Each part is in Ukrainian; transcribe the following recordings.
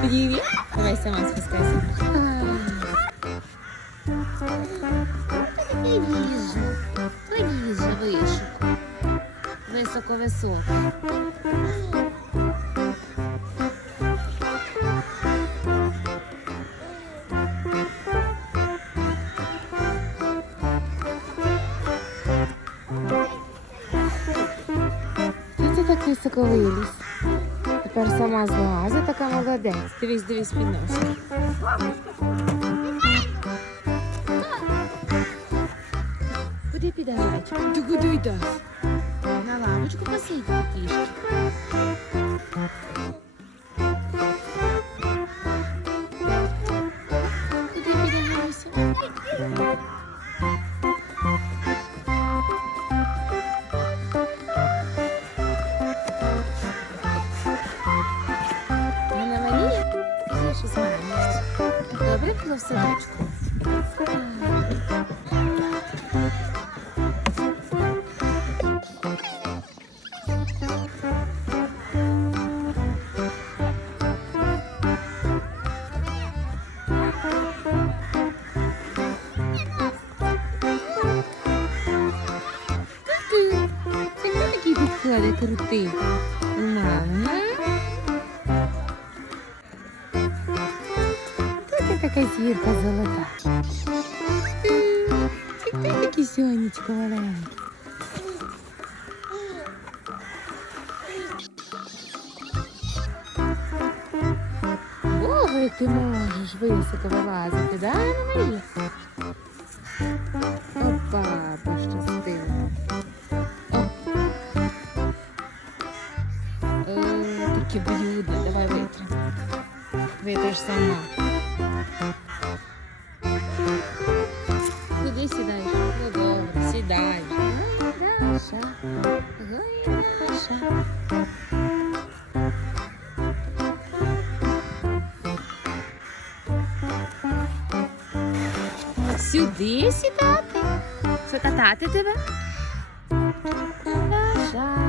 привіт. Давай сама спускайся. І віже, виже вишуку. Високо-високо. Ти це так високо виліз. Тепер сама злазить, така молодець. Дивись, дивись під. Куди піде Лечко? Ти куди йдеш? На лавочку посидь трішки. Куди піде Люся? Було в садочку? Ти, ти такий підходить крутий? Мама. якась зірка золота. Це ти такий сонечко маленький. Богу, як ти можеш високо вилазити, да, Марія? Опа, пощастило. Э, Такі блюда, давай витри. Витриш сама. Куди сідаєш? Ну добре, сідай. Ой, Даша. Ой, Даша. Сюди сідати? Що катати тебе? Даша,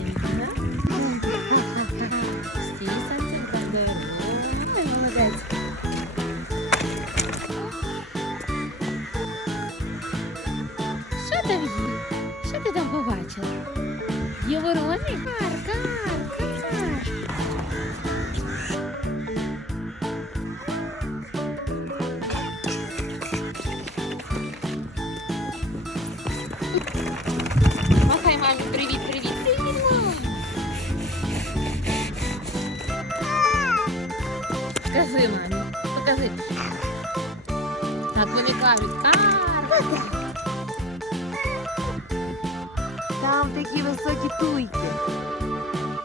там побачила? Є ворони? Кар, кар, кар. Махай мамі, привіт, привіт. Привіт, мам. Скажи мамі, покажи. Так вони кажуть, кар. Там такі високі туйки.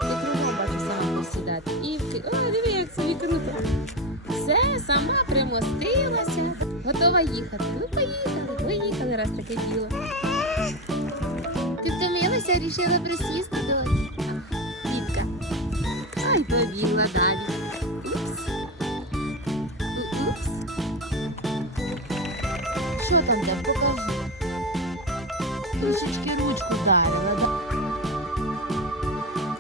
Я кругом бачу сама посідати. Івки. О, диви, як собі круто. Все, сама примостилася. Готова їхати. Ну, поїхали, поїхали, раз таке діло. Ти втомилася, рішила присісти доці. Дітка. Ай, побігла далі. Упс. Упс. Що там де? Покажи. Трішечки ручку вдарила. да?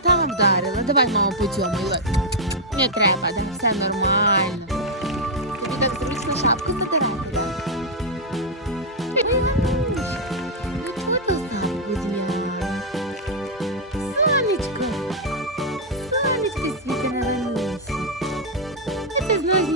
Там вдарила. Давай, мама, потьомай. Не треба, да? все нормально. Тобі так зручно шапку Гануш, ну? Сонечко, сонечко світе на Ганусі. І ти знов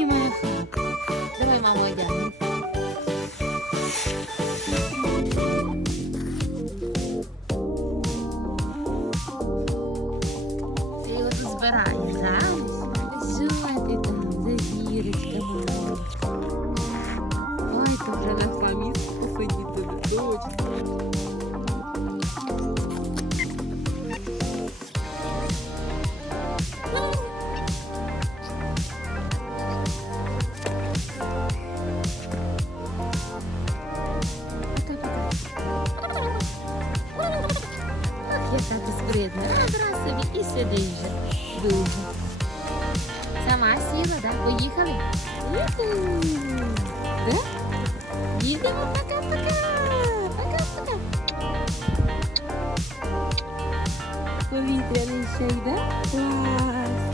набридне. Раз, раз собі і сиди вже дуже. Сама сіла, так? Поїхали? Юху! Да? Їздимо пока-пока! Пока-пока! Повітряний ще йде? Клас!